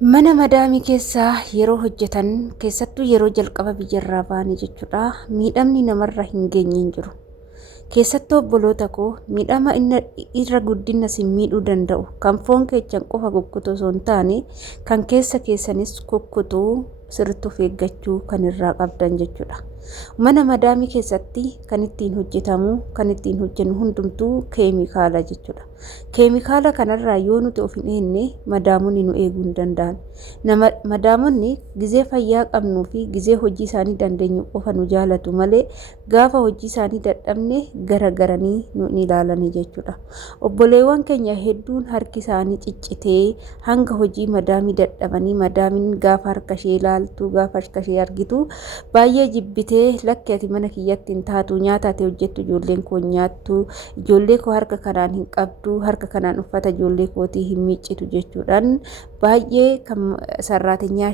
Mana madaamii keessaa yeroo hojjetan keessattuu yeroo jalqaba biyyarraa ba'anii jechuudha. Miidhamni namarra hin geenye hin jiru. Keessattuu obboloota koo miidhama irra guddina si miidhuu danda'u kan foon keessan qofa kukkutu osoo hin taane kan keessa keessanis kukkutuu sirriitti of eeggachuu kan irraa qabdan jechuudha. Mana madaamii keessatti kan ittiin hojjetamu kan ittiin hojjennu hundumtuu keemikaala jechuudha. Keemikaala kanarraa yoo nuti of hin eegne madaamonni nu eeguu hin danda'an. Madaamonni gizee fayyaa qabnuu fi gizee hojii isaanii dandeenyu qofa nu jaalatu malee gaafa hojii isaanii dadhabne garagaranii nu ilaalanii jechuudha. Obboleewwan keenya hedduun harki isaanii ciccitee hanga hojii madaamii dadhabanii madaamiin gaafa harka ishee ilaaltu gaafa harka ishee argitu baay'ee jibbitee lakki ati mana kiyyatti hin taatu nyaata ati hojjettu ijoolleen koo nyaattu ijoollee koo harka kanaan hin qabdu harka kanaan uffata ijoollee kootii hin miiccitu jechuudhaan baay'ee kan sarraatenyaa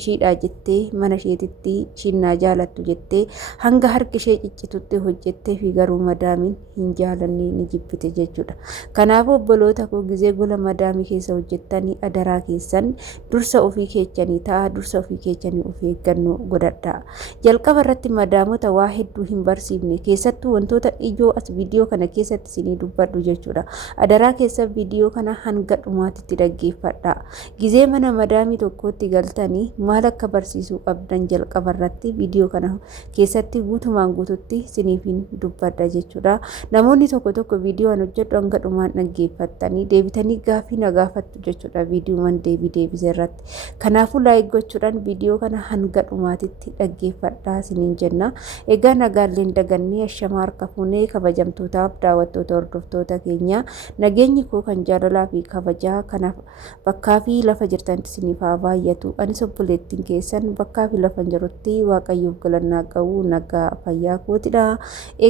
ishiidhaa jettee mana isheetitti shinnaa jaalattu jettee hanga harki ishee ciccitutti hojjettee fi garuu madaamiin hin jaalanne ni jibbite jechuudha. Kanaafuu obboloota koo gizee gola madaamii keessa hojjettanii adaraa keessan dursa ofii keechanii ta'a dursa ofii keechanii of eeggannoo godhadhaa. Jalqaba irratti madaamota waa hedduu hin barsiifne keessattuu wantoota ijoo as viidiyoo kana keessatti isinii dubbadhu jechuudha. Adaraa keessa viidiyoo kana hanga dhumaatitti dhaggeeffadhaa. Gizee mana madaamii tokkotti galtanii maal akka barsiisuu qabdan jalqaba irratti viidiyoo kana keessatti guutumaan guututti isiniif dubbadha jechuudha. Namoonni tokko viidiyoo an hojjedhu hanga dhumaan dhaggeeffattanii deebitanii gaaffii na gaafattu jechuudha viidiyooman deebisee irratti. Kanaafuu laayik gochuudhaan viidiyoo kana hanga dhumaatitti dhaggeeffadhaa isiniin jenna. Egaa nagaalleen dagannee ashamaa harka fuunee kabajamtootaaf daawwattoota hordoftoota keenya nageenyi koo kan jaalalaa fi kabajaa kanaaf bakkaa fi lafa jirtanitti isiniif haa baay'atu. Anis obboleettiin keessan bakkaa fi lafa jirutti waaqayyoof galannaa qabu nagaa fayyaa kootidha.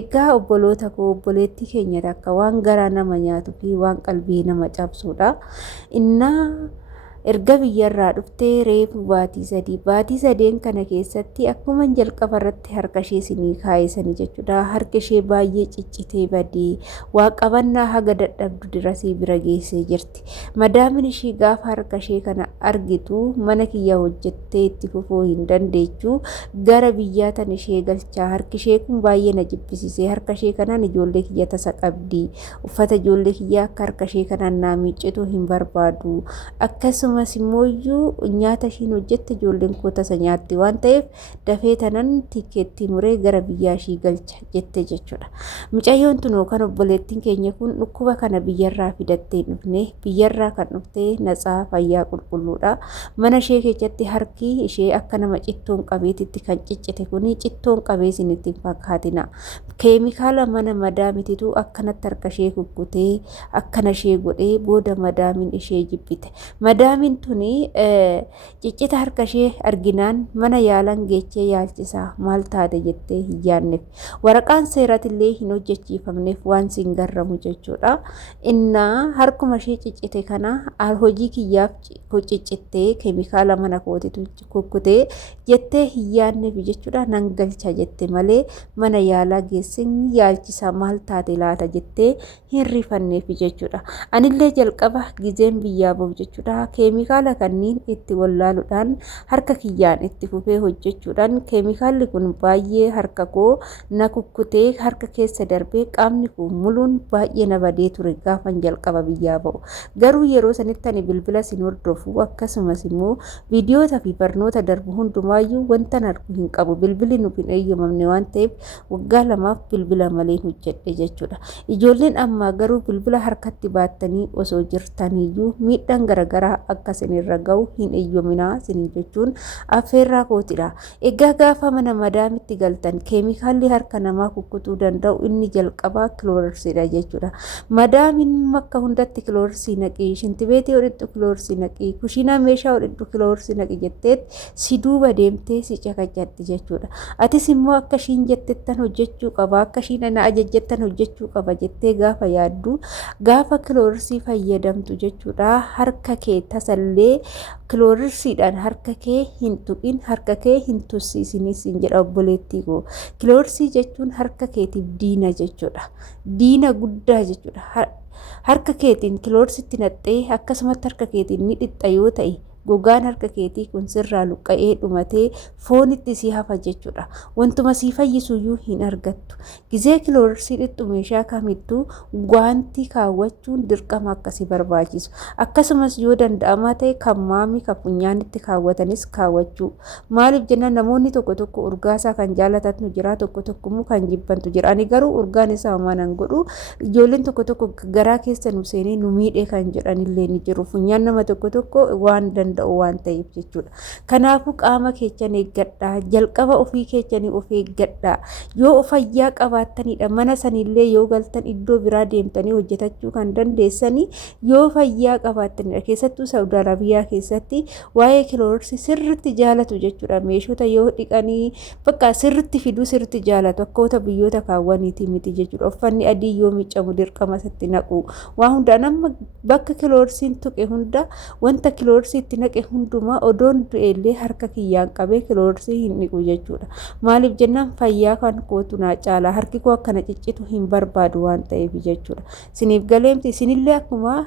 Egaa obboloota koo obboleettii keenya akka waan garaa nama nyaatu fi waan qalbii nama cabsuudha. Erga biyyarraa dhuftee reefu baatii sadeen kana keessatti akkuma jalqaba irratti harka ishee isinii kaayesanii jechuudha. Harka ishee baay'ee ciccitee badee waa qabannaa haga dadhabdu dirasii bira geessee jirti. Madaamin ishee gaafa harka ishee kana argitu mana kiyya hojjettee itti fufuu hin dandeechu gara biyyaatan ishee galchaa. Harki ishee kun baay'ee na jibbisiisee harka ishee kanaan ijoollee kiyya tasa qabdi. Uffata ijoollee kiyya akka harka ishee kanaan naa miiccitu hin barbaadu. Akkasuma immoo nyaata ishiin hojjette ijoolleen koo tasa nyaatti waan ta'eef dafee tanan tikeetti muree gara biyyaa ishii galcha jette jechuudha. Mucayyoon tunoo kan obboleettiin keenya kun dhukkuba kana biyyarraa fidattee dhufne biyyarraa kan dhuftee natsaa fayyaa qulqulluudha. Mana ishee keessatti harki ishee akka nama cittoon qabeetitti kan ciccite kuni cittoon qabee isinitti hin fakkaatina. Keemikaala mana madaamititu akkanatti harka ishee kukkutee akkana ishee godhee booda madaamiin ishee jibbite. Madaamiin tuni ciccita harka ishee arginaan mana yaalan geechee yaalchisaa maal taate jettee hin yaanneef waraqaan seeratillee hin hojjechiifamneef waan siin garramu jechuudha. Innaa harkuma ishee ciccite kana hojii kiyyaaf ciccittee keemikaala mana kootitu kukkutee jettee hin yaanneef jechuudha. Nan galcha jette malee mana yaalaa geessin yaalchisaa maal taate laata jettee hin rifanneef jechuudha. Anillee jalqaba gizeen biyyaa ba'u jechuudha. Keemikaala kanneen itti wallaaluudhaan harka kiyyaan itti fufee hojjechuudhaan keemikaalli kun baay'ee harka koo na kukkutee harka keessa darbee qaamni kun muluun baay'ee na badee ture gaafan jalqaba biyyaa ba'u. Garuu yeroo sanitti ani bilbila sin hordofu akkasumas immoo viidiyoota fi barnoota darbu hundumaayyuu wanta argu hin qabu. Bilbilli nuuf hin eeyyamamne waan ta'eef waggaa lamaaf bilbila malee hojjedhe jechuudha. Ijoolleen ammaa garuu bilbila harkatti baattanii osoo jirtaniyyuu miidhaan garaagaraa akka isinirra ga'u hin eeyyaminaa isin jechuun affeerraa kootidha. Egaa gaafa mana madaamitti galtan keemikaalli harka namaa kukkutuu danda'u inni jalqabaa kiloorsiidha jechuudha. Madaamiin makka hundatti kiloorsii naqii shintibeetii hodhidhu kiloorsii naqii kushiinaa meeshaa hodhidhu kiloorsii naqii jetteet si duuba deemtee si cakacatti jechuudha. Atis immoo akka ishiin jettettan hojjechuu qaba akka ishiin na ajajjettan hojjechuu qaba jettee gaafa yaaddu gaafa kiloorsii fayyadamtu jechuudha. Harka kee tasallee kiloorsiidhaan harka kee hin tuqin harka kee hin tussiisinis jedha obboleettii koo. Kiloorsii jechuun harka keetiif diina jechuudha. Diina guddaa jechuudha. Harka keetiin kiloorsiitti naqxee akkasumatti harka keetiin ni dhixxa yoo ta'e gogaan harka keetii kun sirraa luqqa'ee dhumatee foonitti si hafa jechuudha. Wantuma si fayyisuyyuu hin argattu. Gizee kiloorsiin dhixxu meeshaa kamittuu gwaantii kaawwachuun dirqama akkasii barbaachisu. Akkasumas yoo danda'amaa ta'e kan maamii kan funyaanitti kaawwatanis kaawwachuu. Maaliif jenna namoonni tokko urgaasaa kan jaalatatu jira, tokko kan jibbantu jira. Ani garuu urgaan isaa homaan godhu ijoolleen tokko garaa keessa nu seenee nu miidhee kan jedhanillee ni jiru. Funyaan nama tokko waan danda'u waan ta'eef jechuudha. Kanaafuu qaama keechan eeggadhaa, jalqaba ofii keechanii of eeggadhaa. Yoo fayyaa qabaattanidha mana sanillee yoo galtan iddoo biraa deemtanii hojjetachuu kan dandeessanii yoo fayyaa qabaattanidha. Keessattuu Saudi Arabiyaa keessatti waa'ee kiloorsii sirriitti jaalatu jechuudha. Meeshota yoo dhiqanii bakka sirriitti fiduu sirriitti jaalatu akka biyyoota kaawwaniiti miti jechuudha. Uffanni adii yoo miicamu dirqama isatti naqu. Waan hunda nama bakka kiloorsiin tuqe hunda wanta kiloorsii itti naqe hundumaa odoon du'ellee harka kiyyaan qabee kiloorsii hin dhiqu jechuudha. Maaliif jennaan fayyaa kan kootu naa caala harki koo akkana ciccitu hin barbaadu waan ta'eef jechuudha. Siniif galeemti isinillee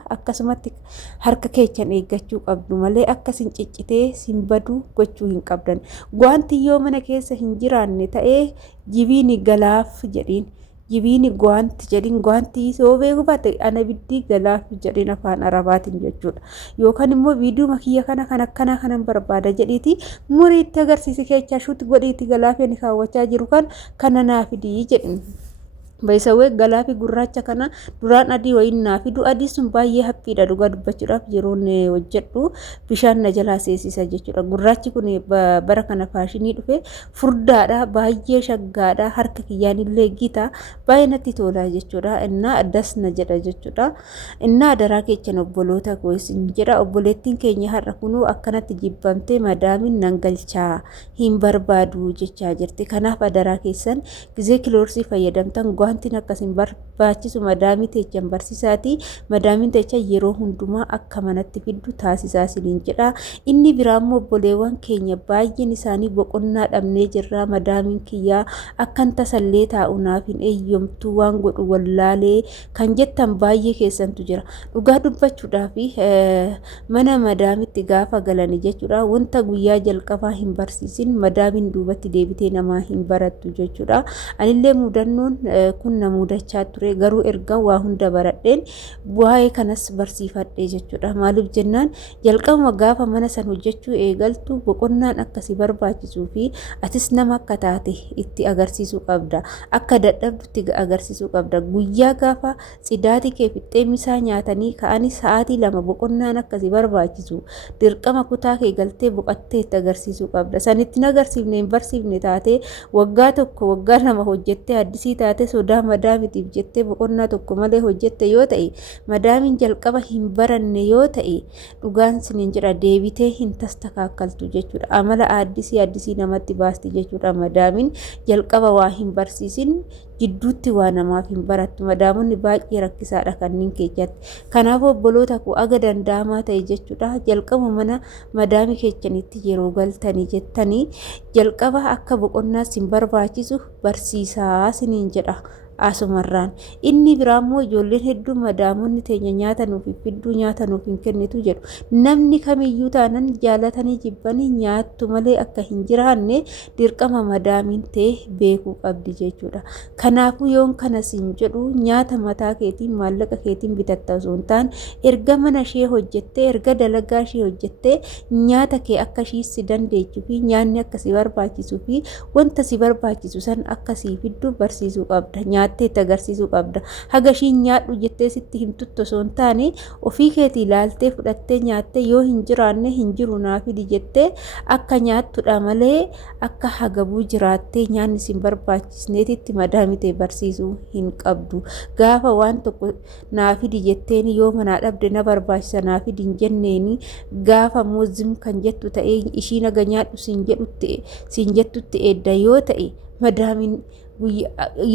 akkasumatti harka keechan eeggachuu qabdu malee akkasin ciccitee sin badu gochuu hin qabdan. Gwaanti yoo mana keessa hin jiraanne ta'ee jibiini galaaf jedhiin. Jibiini gwaanti jedhin gwaanti yoo beeku baate ana biddii galaaf jedhin afaan arabaatiin jechuudha. Yookaan immoo viidiyoo makiyya kanan barbaada jedhiiti muriitti agarsiisi keechaa shuutti godhiitti galaafeen kaawwachaa jiru kana naa fidii jedhin. Baay'isawee galaafi gurraacha kana duraan adii wayiin naa fidu adii sun baay'ee haphiidha dhugaa dubbachuudhaaf yeroon hojjedhu bishaan na jalaa seensisa jechuudha. Gurraachi kun bara kana faashinii dhufe furdaadha baay'ee shaggaadha harka kiyyaanillee gita baay'ee natti tola jechuudha. Innaa addas na jedha jechuudha. Innaa daraa keechan obboloota koisin jedha obboleettiin keenya har'a kunuu akkanatti jibbamtee madaamin nan galchaa hin barbaadu jechaa jirti. Kanaaf daraa keessan gizee kiloorsii fayyadamtan wanti akkasin barbaachisu madaamii teechan barsiisaati. Madaamiin teecha yeroo hundumaa akka manatti fiddu taasisaa siniin jedha. Inni biraammoo obboleewwan keenya baay'een isaanii boqonnaa dhabnee jirra. Madaamiin kiyyaa akkan tasallee taa'u naaf hin eeyyamtu waan godhu wallaalee kan jettan baay'ee keessantu jira. Dhugaa dubbachuudhaaf mana madaamitti gaafa galanii jechuudha. Wanta guyyaa jalqabaa hin barsiisin madaamiin duubatti deebitee namaa hin barattu jechuudha. Anillee mudannoon kun na mudachaa ture garuu erga waa hunda baradheen waa'ee kanas barsiifadhee jechuudha. Maaliif jennaan jalqabuma gaafa mana san hojjechuu eegaltu boqonnaan akkasii barbaachisuu fi atis nama akka taate itti agarsiisuu qabda. Akka dadhabdutti agarsiisuu qabda. Guyyaa gaafa cidhaati kee fixxee misaa nyaatanii ka'anii sa'aatii 2 boqonnaan akkasii barbaachisu. Dirqama kutaa kee galtee boqattee itti agarsiisuu qabda. Sanitti nagarsiifne hin barsiifne taate waggaa 2 hojjettee addisii taate sodaa madaamitiif jettee boqonnaa tokko malee hojjette yoo ta'e madaamiin jalqaba hin baranne yoo ta'e dhugaan siniin jedha deebitee hin tastakaakaltu jechuudha. Amala addisii namatti baasti jechuudha. Madaamiin jalqaba waa hin barsiisin jidduutti waa namaaf hin barattu. Madaamonni baay'ee rakkisaadha kanneen keessatti. Kanaaf obboloota koo aga danda'amaa ta'e jechuudha. Jalqaba mana madaamii keechanitti yeroo galtanii jettanii jalqaba akka boqonnaa sin barbaachisu barsiisaa siniin jedha. Asumarraan inni biraammoo ijoolleen hedduu madaamonni teenya nyaata nuuf fidduu nyaata nuuf hin kennitu jedhu. Namni kamiyyuu taanan jaalatanii jibbanii nyaattu malee akka hin jiraanne dirqama madaamiin ta'e beekuu qabdi jechuudha. Kanaafuu yoon kana sin jedhu nyaata mataa keetiin maallaqa keetiin bitatta osoo hin taane erga mana ishee hojjettee erga dalagaa ishee hojjettee nyaata kee akka ishiis dandeechuu fi nyaanni akka si barbaachisuu fi wanta si barbaachisu san akka si fiddu barsiisuu qabda. Nyaattee itti agarsiisuu qabda. Haga ishiin nyaadhu jettee sitti himtutti osoo hin taane ofii keetii ilaaltee fudhattee nyaattee yoo hin jiraanne hin jiru naaf fidi jettee akka nyaattudha malee akka hagabuu jiraattee nyaanni sin barbaachisneetitti madaamite barsiisuu hin qabdu. Gaafa waan tokko naaf fidi jetteen yoo manaa dhabde na barbaachisa naaf fidi hin jenneeni gaafa muuzim kan jettu ta'ee ishiin haga nyaadhu sin jettutti eedda yoo ta'e madaamin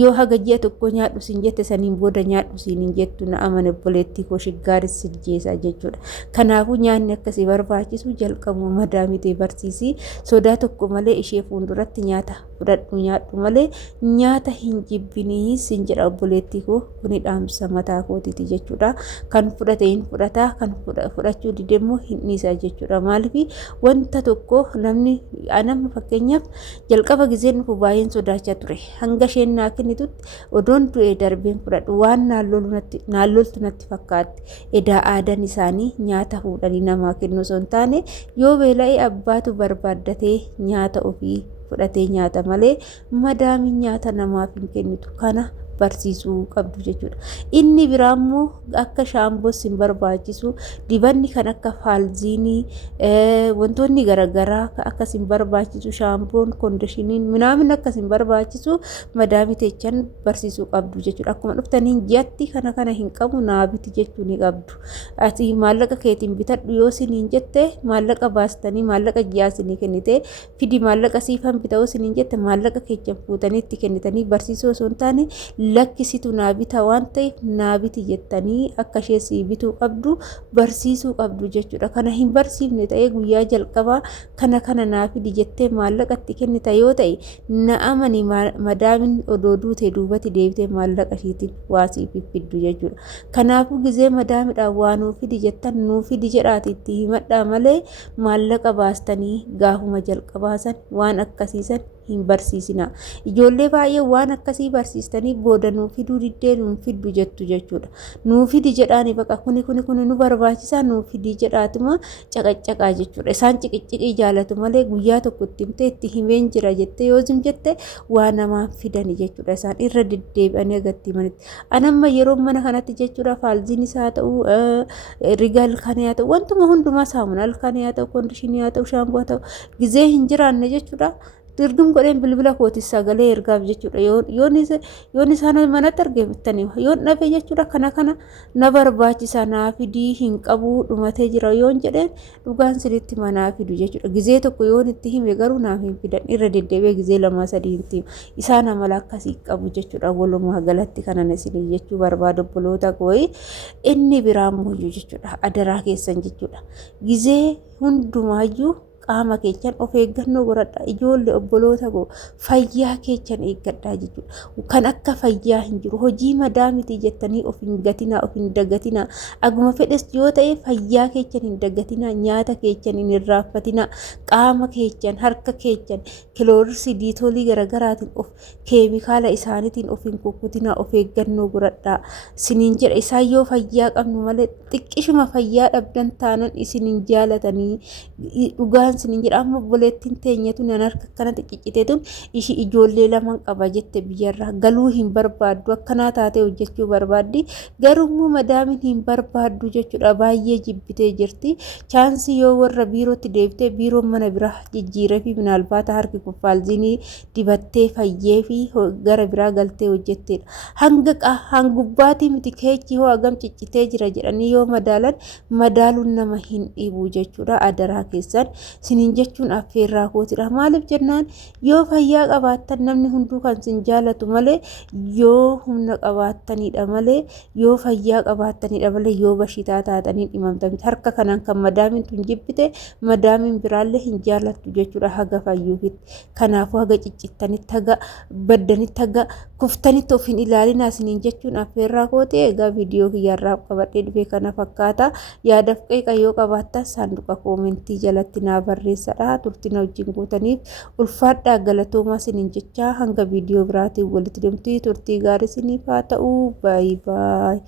yoo haga ji'a tokko nyaadhu sin jette saniin booda nyaadhu sin hin jettu na amane obboleettii koo shiggaaris sijjeesa jechuudha. Kanaafuu nyaanni akkasii barbaachisu jalqabuma madaamite barsiisii sodaa tokko malee ishee fuulduratti nyaata fudhadhu nyaadhu malee nyaata hin jibbinii sin jedha obboleettii koo. Kuni dhaamsa mataa kootiiti jechuudha. Kan fudhate hin fudhata, kan fudhachuu dide immoo hin dhiisa jechuudha. Maaliif wanta tokko namni fakkeenyaaf jalqaba gizeen kun baay'een sodaachaa ture. Hanga isheen naa kennitutti odoon du'ee darbeen fudhadhu waan naalloltu natti fakkaatti. Edaa aadaan isaanii nyaata fuudhanii namaa kennu osoo hin taane yoo beela'ee abbaatu barbaaddatee nyaata ofii fudhatee nyaata malee madaamiin nyaata namaaf hin kennitu. Kana barsiisuu qabdu jechuudha. Inni biraa immoo akka shaamboos hin barbaachisu, dibanni kan akka faalziinii wantoonni garaagaraa akkas hin barbaachisu, shaampoon koondishiniin minaamin akkas hin barbaachisu madaamii teechan barsiisuu qabdu jechuudha. Akkuma dhuftaniin ji'atti kana hin qabu naabiti jechuu ni qabdu. Ati maallaqa keetiin bitadhu yoo siniin jette maallaqa baastanii maallaqa ji'aa sinii kennite fidi maallaqa siifan bita'uu siniin jette maallaqa keechan fuutanii itti kennitanii barsiisuu osoo hin taane lakkisitu naabita waan ta'eef naabiti jettanii akka ishee sii bituu qabdu barsiisuu qabdu jechuudha. Kana hin barsiifne ta'ee guyyaa jalqabaa kana naafidi jettee maallaqa itti kennita yoo ta'e na'amani madaamin odoo duute duubatti deebitee maallaqa ishiitiin waasiif fiddu jechuudha. Kanaafuu gizee madaamidhaan waa nuufidi jettan nuufidi jedhaati itti himadhaa malee maallaqa baastanii gaafuma jalqabaasan waan akkasiisan hin barsiisina. Ijoollee baay'ee waan akkasii barsiistanii booda nuufiduu diddee nuufiddu jettu jechuudha. Nuufidi jedhaani baqa kuni nu barbaachisaa nuufidi jedhaatuma caqaccaqaa jechuudha. Isaan ciqiccaqii jaalatu malee guyyaa tokko itti himtee itti himeen jira jettee yoo jette waa namaan fidani jechuudha. Isaan irra deddeebi'anii agatti himanitti. Anamma yeroo mana kanatti jechuudha faalziin isaa ta'u rigal kan yaa ta'u wantuma hundumaa saamunaa kan yaa ta'u koondishinii yaa ta'u shaampoo haa ta'u gizee hin jiraanne jechuudha. Dirduun godheen bilbila kootis sagalee ergaaf jechuudha. Yoon isaan manatti argeeffatanii yoon dhabe jechuudha kana na barbaachisa naafidii hin qabu dhumatee jira yoon jedheen dhugaan sirriitti manaa fidu jechuudha. Gizee tokko yoon itti hime garuu naaf hin fidan irra deddeebi'ee gizee 2-3 itti isaan amala akkasii qabu jechuudha. Walumaa galatti kanan isin jechuu barbaadu obboloota kooyi. Inni biraa immoo jechuudha adaraa keessan jechuudha. Gizee hundumaayyuu qaama keechan of eeggannoo godhadha. Ijoollee obboloota koo fayyaa keechan eeggadhaa jechuudha. Kan akka fayyaa hin jiru hojii madaamiti jettanii of hin gatinaa of hin dagatinaa. Aguma fedhes yoo ta'e fayyaa keechan hin dagatinaa, nyaata keechan hin irraanfatinaa, qaama keechan harka keechan kiloorsii diitoolii garagaraatiin of keemikaala isaaniitiin of hin kukkutinaa of eeggannoo godhadhaa. Siniin jedha isaan yoo fayyaa qabnu malee xiqqishuma fayyaa dhabdan taanan isin hin jaalatanii dhugaan sinin jedha. Amma obboleettiin teenyatu nan harka kanatti cicciteetun ishii ijoollee lamaan qaba jette biyyarraa galuu hin barbaaddu akkanaa taatee hojjechuu barbaaddi garuu madaamin hin barbaaddu jechuudha. Baay'ee jibbitee jirti. Chaansii yoo warra biirootti deebitee biiroon mana biraa jijjiiree fi minaalbaata harki kuffaalzinii dibattee fayyee fi gara biraa galtee hojjetteedha. Hangubbaatii miti keechi hoo hagam ciccitee jira jedhanii yoo madaaluun nama hin dhibu jechuudha. Adaraa keessan sinin jechuun affeerraa kootidha. Maaliif jennaan yoo fayyaa qabaattan namni hunduu kan sin jaalatu malee yoo humna qabaattanidha malee yoo fayyaa qabaattanidha malee yoo bashitaa taatanii dhimamtamti. Harka kanaan kan madaamin tun jibbite madaamin biraallee hin jaalattu jechuudha haga fayyuufitti. Kanaafuu haga ciccittanitti haga baddanitti haga kuftanitti of hin ilaalinaa sinin jechuun affeerraa kootee egaa viidiyoo kiyyaarraa qabadhee dhufe kana fakkaata. Yaadaaf qeeqa qabaattan saanduqa koomentii jalatti naa barreessadha. Turtiin wajjin guutaniif ulfaadhaa galatoomaa sinin jechaa hanga viidiyoo biraatiin walitti deemtu turtii gaarii siniif haa ta'u. Baay baay.